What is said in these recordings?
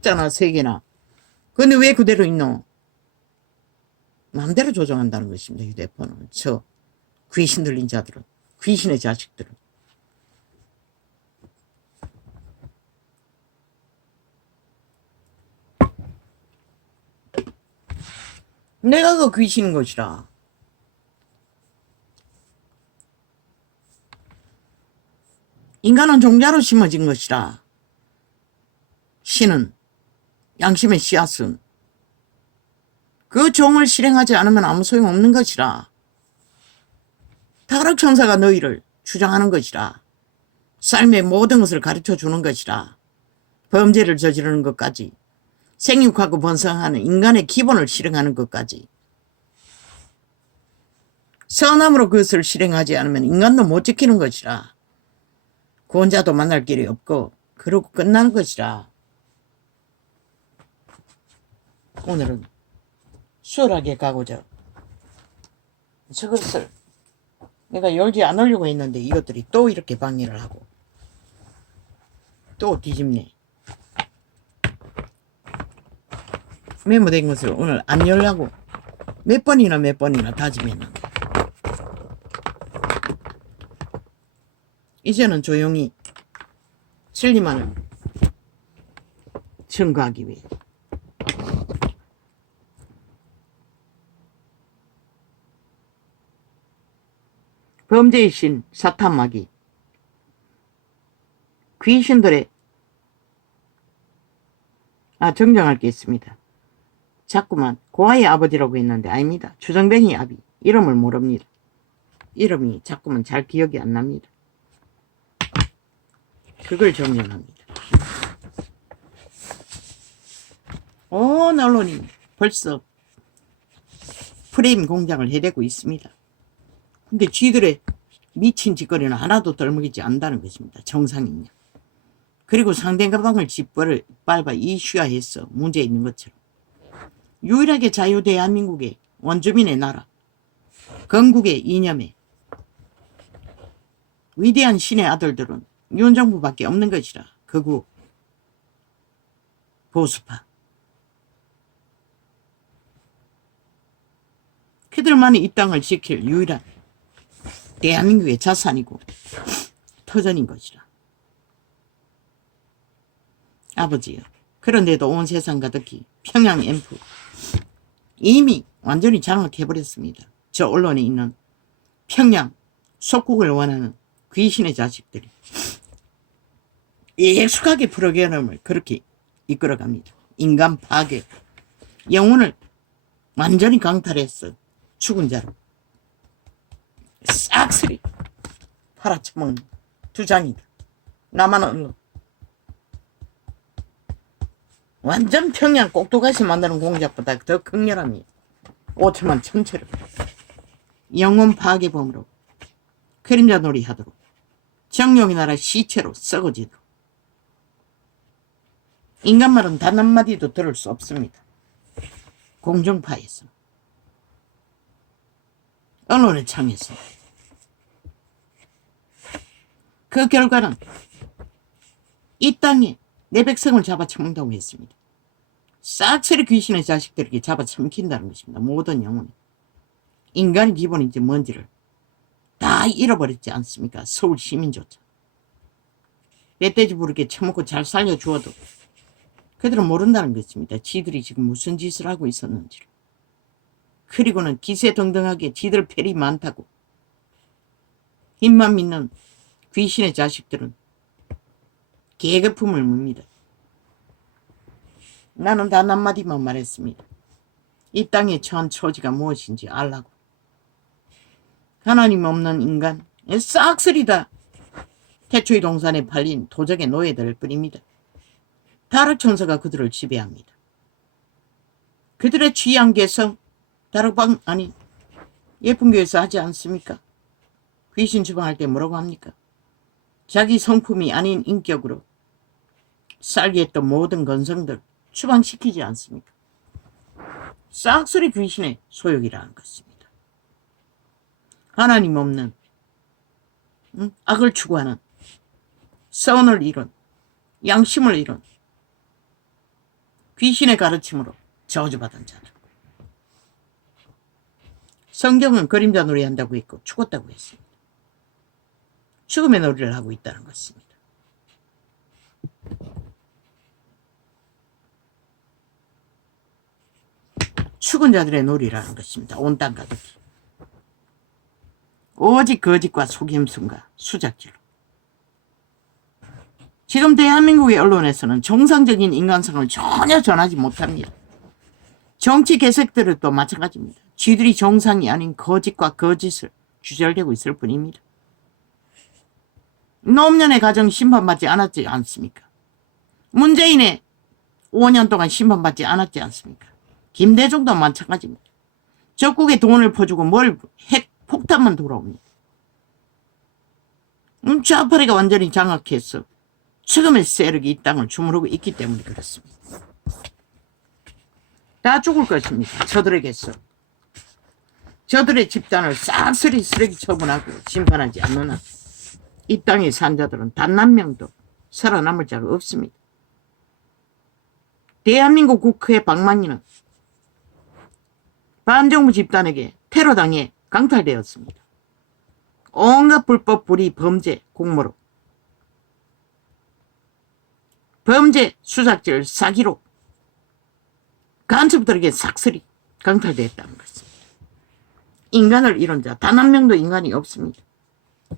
썩잖아, 세 개나. 근데 왜 그대로 있노? 마음대로 조정한다는 것입니다, 휴대폰은. 저 귀신 들린 자들은, 귀신의 자식들은. 내가 그 귀신인 것이라. 인간은 종자로 심어진 것이라. 신은, 양심의 씨앗은 그 종을 실행하지 않으면 아무 소용없는 것이라. 타락천사가 너희를 주장하는 것이라. 삶의 모든 것을 가르쳐 주는 것이라. 범죄를 저지르는 것까지, 생육하고 번성하는 인간의 기본을 실행하는 것까지. 선함으로 그것을 실행하지 않으면 인간도 못 지키는 것이라. 구원자도 만날 길이 없고 그러고 끝나는 것이라. 오늘은 수월하게 가고자 저것을 내가 열지 않으려고 했는데 이것들이 또 이렇게 방해를 하고 또 뒤집네. 메모된 것을 오늘 안 열려고 몇 번이나 다짐했는데 이제는 조용히 진리만을 증거하기 위해 범죄의 신 사탄마귀 귀신들의 정정할 게 있습니다. 자꾸만 고아의 아버지라고 했는데 아닙니다. 주정뱅이 아비 이름을 모릅니다. 이름이 자꾸만 잘 기억이 안 납니다. 그걸 정정합니다. 언론이 벌써 프레임 공작을 해대고 있습니다. 근데 쥐들의 미친 짓거리는 하나도 덜먹이지 않는다는 것입니다. 정상인요. 그리고 상대방을 짓밟아 이슈화해서 문제 있는 것처럼 유일하게 자유 대한민국의 원주민의 나라 건국의 이념에 위대한 신의 아들들은 윤정부밖에 없는 것이라. 극우 보수파 그들만이 이 땅을 지킬 유일한 대한민국의 자산이고 터전인 것이라. 아버지요. 그런데도 온 세상 가득히 평양 앰프 이미 완전히 장악해버렸습니다. 저 언론에 있는 평양 속국을 원하는 귀신의 자식들이 익숙하게 프로그램을 그렇게 이끌어갑니다. 인간 파괴, 영혼을 완전히 강탈했어. 죽은 자로 싹쓸이 팔아쳐먹는 두 장이다. 나만 언론 완전 평양 꼭두가시 만드는 공작보다 더 극렬합니다. 5천만 천체로 영혼 파괴범으로 그림자 놀이 하도록 정령의 나라 시체로 썩어지도록 인간 말은 단 한마디도 들을 수 없습니다. 공중파에서 언론의 창에서 그 결과는 이 땅에 내 백성을 잡아쳐먹는다고 했습니다. 싹쓸이 귀신의 자식들에게 잡아쳐먹힌다는 것입니다. 모든 영혼 인간의 기본인지 뭔지를 다 잃어버렸지 않습니까? 서울 시민조차 멧돼지 부르게 처먹고 잘 살려주어도 그들은 모른다는 것입니다. 지들이 지금 무슨 짓을 하고 있었는지를. 그리고는 기세등등하게 지들 펠이 많다고 힘만 믿는 귀신의 자식들은 계급품을 묻니다. 나는 단 한마디만 말했습니다. 이 땅의 처한 처지가 무엇인지 알라고. 하나님 없는 인간 싹쓸이 다 태초의 동산에 팔린 도적의 노예들 뿐입니다. 타락천사가 그들을 지배합니다. 그들의 취향 개성 다락방 아니 예쁜 교회에서 하지 않습니까? 귀신 주방할 때 뭐라고 합니까? 자기 성품이 아닌 인격으로 살게 했던 모든 건성들 추방시키지 않습니까? 싹쓸이 귀신의 소욕이라는 것입니다. 하나님 없는 악을 추구하는 선을 잃은 양심을 잃은 귀신의 가르침으로 저주받은 자들. 성경은 그림자 놀이 한다고 했고 죽었다고 했습니다. 죽음의 놀이를 하고 있다는 것입니다. 죽은 자들의 놀이라는 것입니다. 온 땅 가득히. 오직 거짓과 속임수가 수작질로. 지금 대한민국의 언론에서는 정상적인 인간성을 전혀 전하지 못합니다. 정치 개색들도 마찬가지입니다. 쥐들이 정상이 아닌 거짓과 거짓을 주절되고 있을 뿐입니다. 노무현의 가정 심판받지 않았지 않습니까? 문재인의 5년 동안 심판받지 않았지 않습니까? 김대중도 마찬가지입니다. 적국에 돈을 퍼주고 핵 폭탄만 돌아옵니다. 좌파리가 완전히 장악해서 지금의 세력이 이 땅을 주무르고 있기 때문에 그렇습니다. 다 죽을 것입니다. 저들에게서. 저들의 집단을 싹쓸이 쓰레기 처분하고 심판하지 않는 한 이 땅의 산자들은 단 한 명도 살아남을 자가 없습니다. 대한민국 국회 방망이는 반정부 집단에게 테러당해 강탈되었습니다. 온갖 불법 불의 범죄 공모로 범죄 수작질 사기로 간첩들에게 싹쓸이 강탈되었다는 것입니다. 인간을 잃은 자 단 한 명도 인간이 없습니다.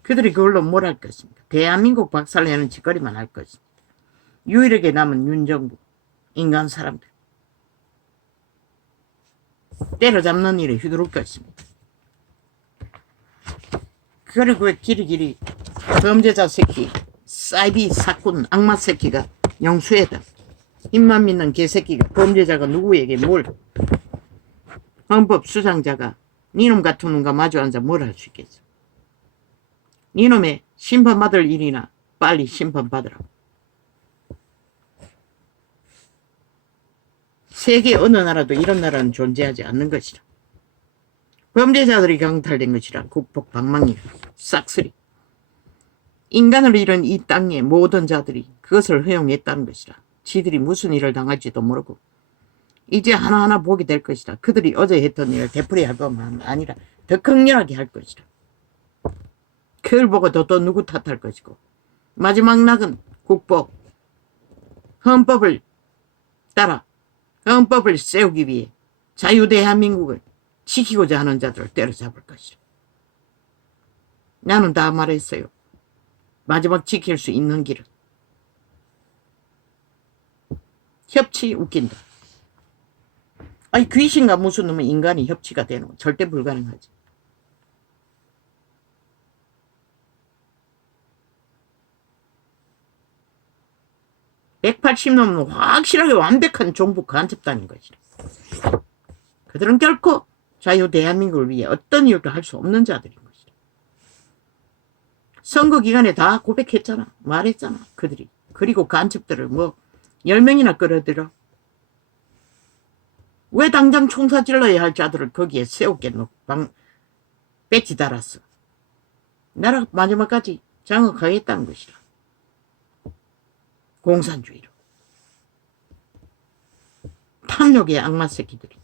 그들이 그걸로 뭘 할 것입니까? 대한민국 박살내는 짓거리만 할 것입니다. 유일하게 남은 윤정부 인간 사람들 때려잡는 일에 휘두를 것입니다. 그리고 길이길이 범죄자 새끼 사이비 사꾼 악마 새끼가 영수에다 힘만 믿는 개새끼가 범죄자가 누구에게 뭘 헌법 수장자가 니놈 같은 놈과 마주 앉아 뭘 할 수 있겠어. 니놈의 심판받을 일이나 빨리 심판받으라. 세계 어느 나라도 이런 나라는 존재하지 않는 것이라. 범죄자들이 강탈된 것이라. 국폭 방망이라. 싹쓸이. 인간을 잃은 이 땅의 모든 자들이 그것을 허용했다는 것이라. 지들이 무슨 일을 당할지도 모르고 이제 하나하나 보게 될 것이라. 그들이 어제 했던 일을 되풀이할 것만 아니라 더 강렬하게 할 것이라. 그걸 보고 또 누구 탓할 것이고 마지막 낙은 국법 헌법을 따라 헌법을 세우기 위해 자유대한민국을 지키고자 하는 자들을 때려잡을 것이라. 나는 다 말했어요. 마지막 지킬 수 있는 길은 협치 웃긴다. 아니 귀신과 무슨 놈은 인간이 협치가 되는 거 절대 불가능하지. (180놈은) 확실하게 완벽한 종북 간첩단인 것이라. 그들은 결코 자유 대한민국을 위해 어떤 일도 할 수 없는 자들인 것이라. 선거 기간에 다 고백했잖아. 말했잖아. 그들이. 그리고 간첩들을 10명이나 끌어들여. 왜 당장 총사 찔러야 할 자들을 거기에 세웠겠노. 배지 달았어. 나라 마지막까지 장악하겠다는 것이라. 공산주의로. 탐욕의 악마 새끼들이.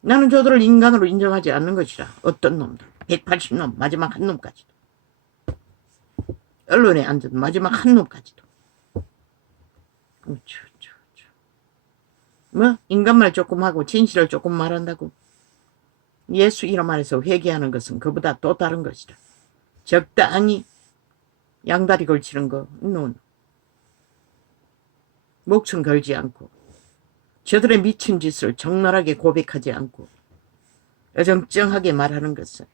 나는 저들을 인간으로 인정하지 않는 것이라. 어떤 놈들. 180놈 마지막 한 놈까지도. 언론에 앉은 마지막 한 놈까지도. 인간말 조금 하고 진실을 조금 말한다고. 예수 이름 안에서 회개하는 것은 그보다 또 다른 것이라. 적당히 양다리 걸치는 거 목숨 걸지 않고 저들의 미친 짓을 적나라하게 고백하지 않고 어정쩡하게 말하는 것은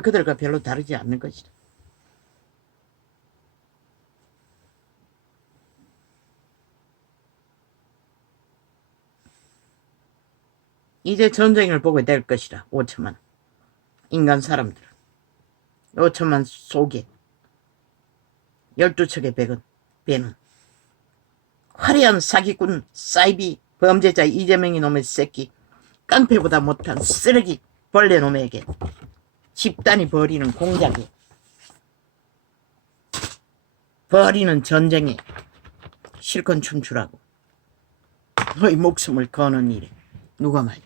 그들과 별로 다르지 않는 것이다. 이제 전쟁을 보게 될 것이라. 5천만 인간 사람들 5천만 속에 12척의 배는 화려한 사기꾼 사이비 범죄자 이재명이 놈의 새끼 깡패보다 못한 쓰레기 벌레 놈에게 집단이 벌이는 공작에 벌이는 전쟁에 실컷 춤추라고. 너희 목숨을 거는 일에 누가 말이야.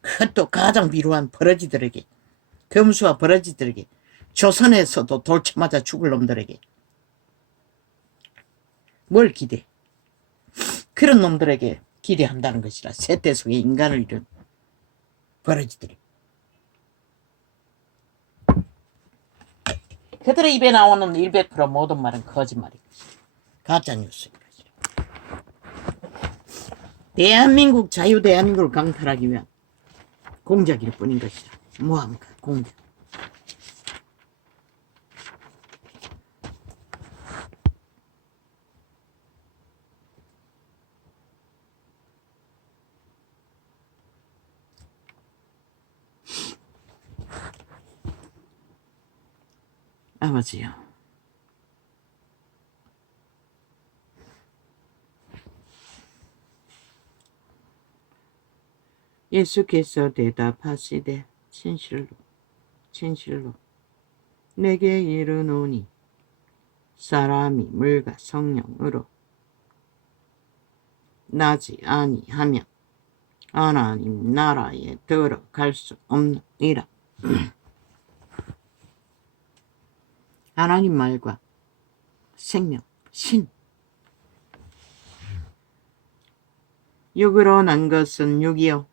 그것도 가장 비루한 버러지들에게, 검수와 버러지들에게, 조선에서도 돌쳐 맞아 죽을 놈들에게 뭘 기대? 그런 놈들에게 기대한다는 것이라. 세대 속에 인간을 잃은 버러지들이. 그들의 입에 나오는 100% 모든 말은 거짓말인 것이다. 가짜뉴스인 것이다. 대한민국, 자유대한민국을 강탈하기 위한 공작일 뿐인 것이다. 뭐합니까? 공작. 아버지요, 예수께서 대답하시되 진실로 진실로 내게 이르노니 사람이 물과 성령으로 나지 아니하면 하나님 나라에 들어갈 수 없느니라. 하나님 말과 생명, 신. 육으로 난 것은 육이요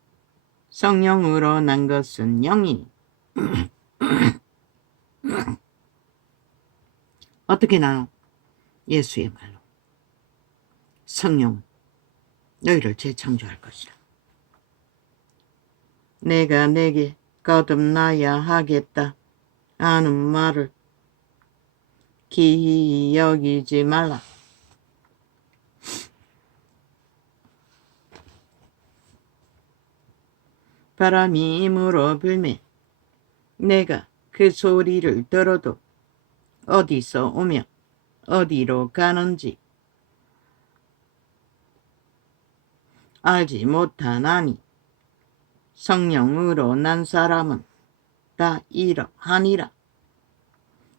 성령으로 난 것은 영이니. 어떻게 나눠? 예수의 말로. 성령 너희를 재창조할 것이라. 내가 내게 거듭나야 하겠다 하는 말을 기히 여기지 말라. 바람이 힘으로 불매 내가 그 소리를 들어도 어디서 오며 어디로 가는지 알지 못하나니 성령으로 난 사람은 다 이러하니라.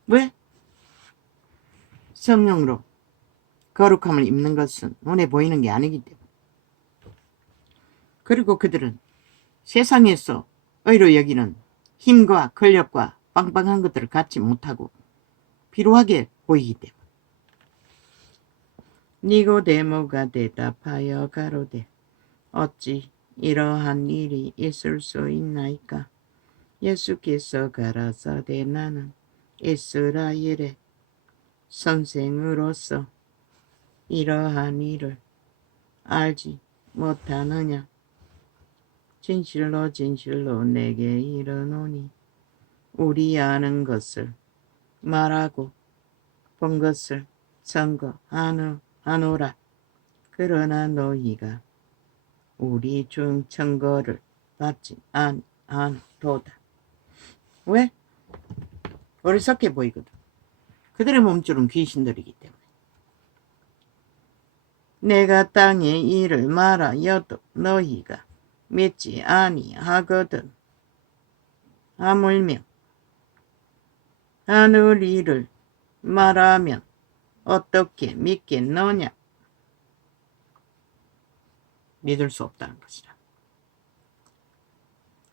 왜? 성령으로 거룩함을 입는 것은 눈에 보이는 게 아니기 때문에. 그리고 그들은 세상에서 의로 여기는 힘과 권력과 빵빵한 것들을 갖지 못하고 비루하게 보이기 때문에. 니고데모가 대답하여 가로되 어찌 이러한 일이 있을 수 있나이까? 예수께서 가라사대 나는 이스라엘의 선생으로서 이러한 일을 알지 못하느냐? 진실로 진실로 내게 이르노니 우리 아는 것을 말하고 본 것을 증거하노라. 그러나 너희가 우리 중 증거를 받지 않도다. 왜? 어리석게 보이거든. 그들의 몸줄은 귀신들이기 때문에. 내가 땅의 일을 말하여도 너희가 믿지 아니하거든. 하물며 하늘 일을 말하면 어떻게 믿겠느냐? 믿을 수 없다는 것이라.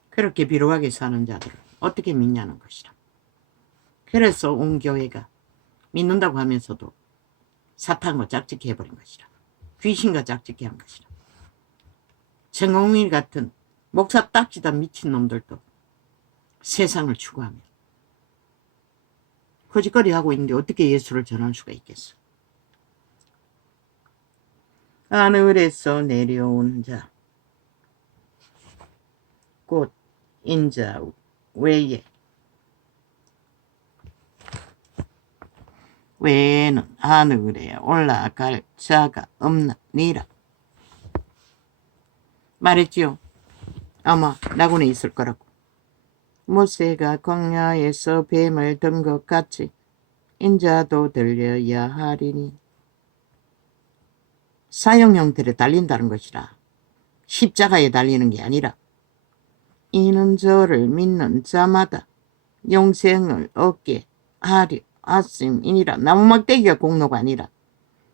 그렇게 비루하게 사는 자들을 어떻게 믿냐는 것이라. 그래서 온 교회가 믿는다고 하면서도 사탄과 짝짓기 해버린 것이라. 귀신과 짝짓기 한 것이라. 정홍일 같은 목사 딱지다 미친놈들도 세상을 추구하며 거짓거리 하고 있는데 어떻게 예수를 전할 수가 있겠어? 하늘에서 내려온 자, 곧 인자 외에는 하늘에 올라갈 자가 없느니라. 말했지요. 아마 낙원에 있을 거라고. 모세가 광야에서 뱀을 든 것 같이 인자도 들려야 하리니. 사형 형태로 달린다는 것이라. 십자가에 달리는 게 아니라 이는 저를 믿는 자마다 영생을 얻게 하려 하심이니라. 나무막대기가 공로가 아니라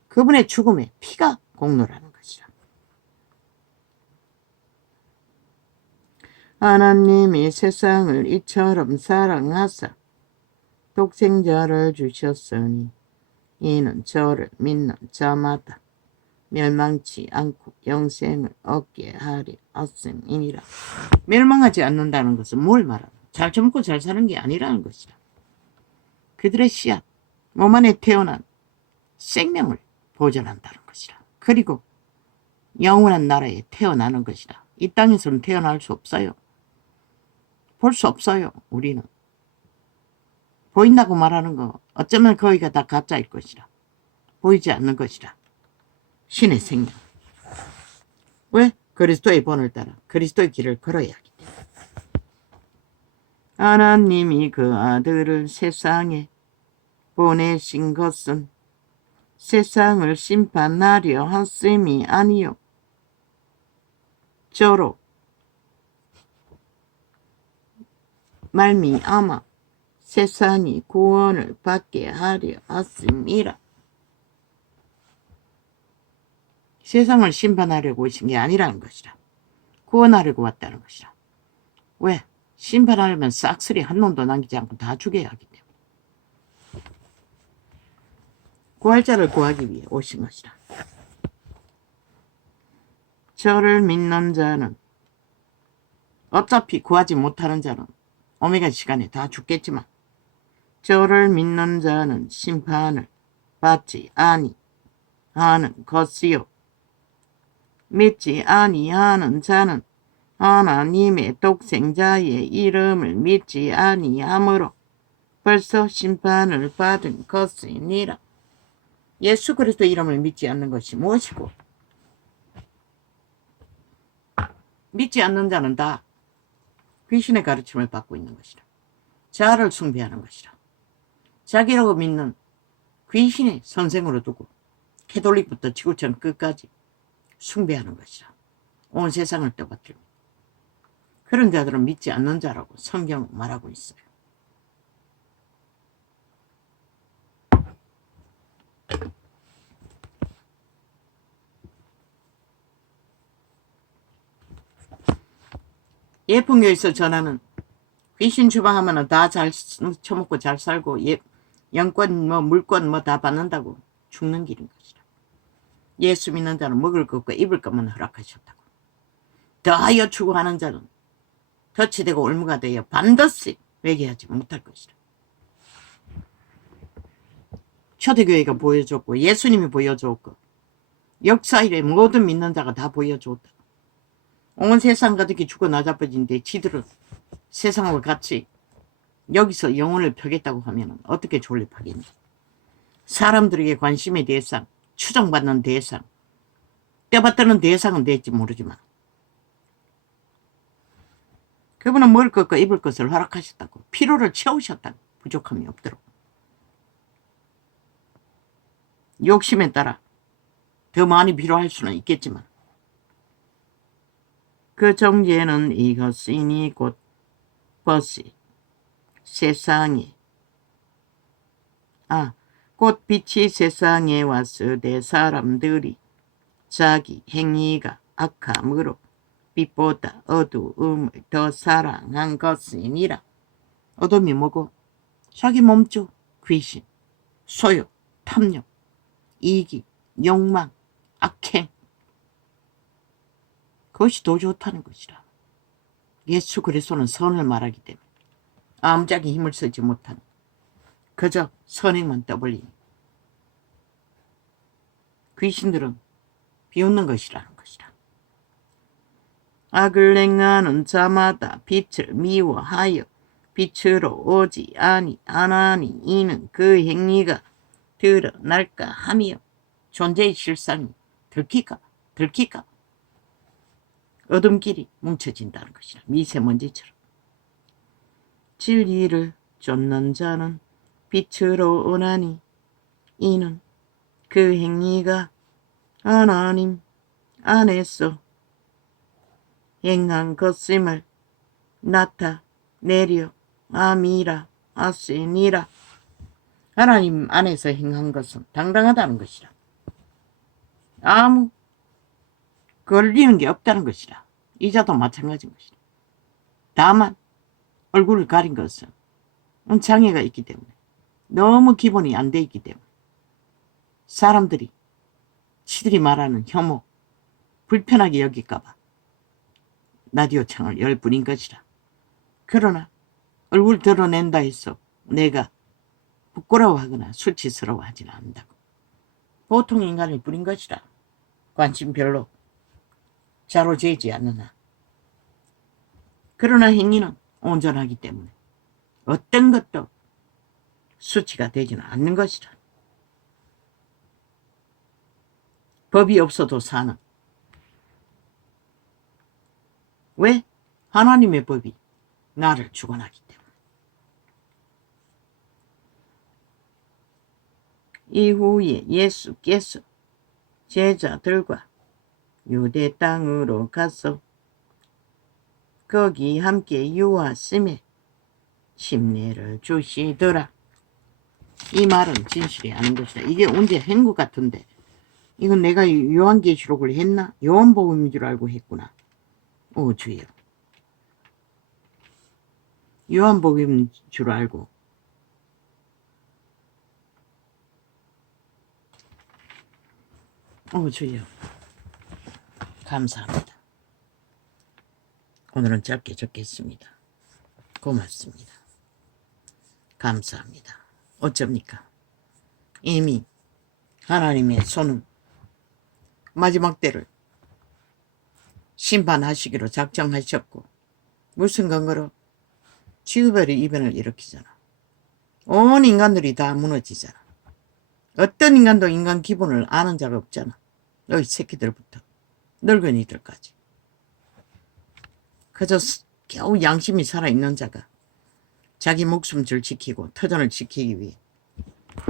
그분의 죽음의 피가 공로라는 것이라. 하나님이 세상을 이처럼 사랑하사 독생자를 주셨으니 이는 저를 믿는 자마다 멸망치 않고 영생을 얻게 하리 하심이니라. 멸망하지 않는다는 것은 뭘 말하나? 잘 처먹고 잘 사는 게 아니라는 것이다. 그들의 씨앗, 몸 안에 태어난 생명을 보존한다는 것이다. 그리고 영원한 나라에 태어나는 것이다. 이 땅에서는 태어날 수 없어요. 볼 수 없어요. 우리는. 보인다고 말하는 거 어쩌면 거기가 다 가짜일 것이다. 보이지 않는 것이다. 신의 생명. 왜? 그리스도의 본을 따라 그리스도의 길을 걸어야 하기 때문에. 하나님이 그 아들을 세상에 보내신 것은 세상을 심판하려 하심이 아니요 저로 말미암아 세상이 구원을 받게 하려 하심이라. 세상을 심판하려고 오신 게 아니라는 것이라. 구원하려고 왔다는 것이라. 왜? 심판하려면 싹쓸이 한 놈도 남기지 않고 다 죽여야 하기 때문에. 구할 자를 구하기 위해 오신 것이라. 저를 믿는 자는 어차피 구하지 못하는 자는 오메가 시간에 다 죽겠지만 저를 믿는 자는 심판을 받지 아니하는 것이요 믿지 아니하는 자는 하나님의 독생자의 이름을 믿지 아니하므로 벌써 심판을 받은 것이니라. 예수 그리스도 이름을 믿지 않는 것이 무엇이고 믿지 않는 자는 다 귀신의 가르침을 받고 있는 것이라. 자아를 숭배하는 것이라. 자기라고 믿는 귀신의 선생으로 두고 캐톨릭부터 지구촌 끝까지 숭배하는 것이라. 온 세상을 떠받듭니다. 그런 자들은 믿지 않는 자라고 성경 말하고 있어요. 예풍교에서 전하는 귀신 추방하면 다 잘 처먹고 잘 살고 영권 물권 다 받는다고 죽는 길인 것이라. 예수 믿는 자는 먹을 것과 입을 것만 허락하셨다고. 더하여 추구하는 자는 덫이 되고 올무가 되어 반드시 회개하지 못할 것이라. 초대교회가 보여줬고 예수님이 보여줬고 역사 이래 모든 믿는 자가 다 보여줬다. 온 세상 가득히 죽어 나자빠진데 지들은 세상과 같이 여기서 영혼을 펴겠다고 하면 어떻게 존립하겠니? 사람들에게 관심의 대상, 추정받는 대상, 떼받드는 대상은 될지 모르지만 그분은 먹을 것과 입을 것을 허락하셨다고. 피로를 채우셨다고. 부족함이 없도록. 욕심에 따라 더 많이 필요할 수는 있겠지만 그 정죄는 이것이니 곧 벗이 세상에 곧 빛이 세상에 왔으되 사람들이 자기 행위가 악함으로 빛보다 어두움을 더 사랑한 것이니라. 어둠이 뭐고? 자기 몸쪽, 귀신, 소욕, 탐욕, 이기, 욕망, 악행. 그것이 더 좋다는 것이라. 예수 그리스도는 선을 말하기 때문에 아무짝에 힘을 쓰지 못하는 그저 선행만 떠벌리니 귀신들은 비웃는 것이라는 것이라. 악을 행하는 자마다 빛을 미워하여 빛으로 오지 아니하나니 이는 그 행위가 드러날까 하며 존재의 실상이 들킬까 어둠길이 뭉쳐진다는 것이라. 미세먼지처럼. 진리를 쫓는 자는 빛으로 오나니 이는 그 행위가 하나님 안에서 행한 것임을 나타내려 함이라 하시니라. 하나님 안에서 행한 것은 당당하다는 것이라. 아무 걸리는 게 없다는 것이라. 이자도 마찬가지인 것이라. 다만 얼굴을 가린 것은 장애가 있기 때문에, 너무 기본이 안 돼 있기 때문에 사람들이 지들이 말하는 혐오, 불편하게 여길까봐 라디오 창을 열 뿐인 것이라. 그러나 얼굴 드러낸다 해서 내가 부끄러워하거나 수치스러워하지는 않는다고. 보통 인간일 뿐인 것이라. 관심 별로 자로 재지 않느나. 그러나 행위는 온전하기 때문에 어떤 것도 수치가 되지는 않는 것이라. 법이 없어도 사는. 왜? 하나님의 법이 나를 주관하기 때문에. 이후에 예수께서 제자들과 유대 땅으로 가서 거기 함께 유하심에 심례를 주시더라. 이 말은 진실이 아닌 것이다. 이게 언제 한 것 같은데, 이건 내가 요한계시록을 했나? 요한복음인 줄 알고 했구나. 오 주여. 요한복음인 줄 알고. 오 주여. 감사합니다. 오늘은 짧게 적겠습니다. 고맙습니다. 감사합니다. 어쩝니까? 이미 하나님의 손은 마지막 때를 심판하시기로 작정하셨고, 무슨 근거로? 지구별의 이변을 일으키잖아. 온 인간들이 다 무너지잖아. 어떤 인간도 인간 기본을 아는 자가 없잖아. 너희 새끼들부터 늙은이들까지. 그저 겨우 양심이 살아있는 자가 자기 목숨을 지키고 터전을 지키기 위해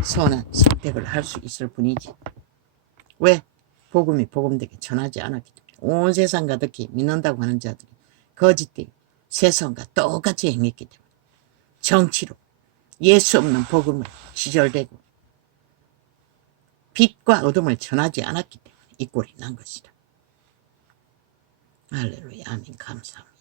선한 선택을 할 수 있을 뿐이지. 왜? 복음이 복음되게 전하지 않았기 때문에. 온 세상 가득히 믿는다고 하는 자들이 거짓되이 세상과 똑같이 행했기 때문에, 정치로 예수 없는 복음을 지절대고 빛과 어둠을 전하지 않았기 때문에 이 꼴이 난 것이다. 할렐루야. 아멘. 감사합니다.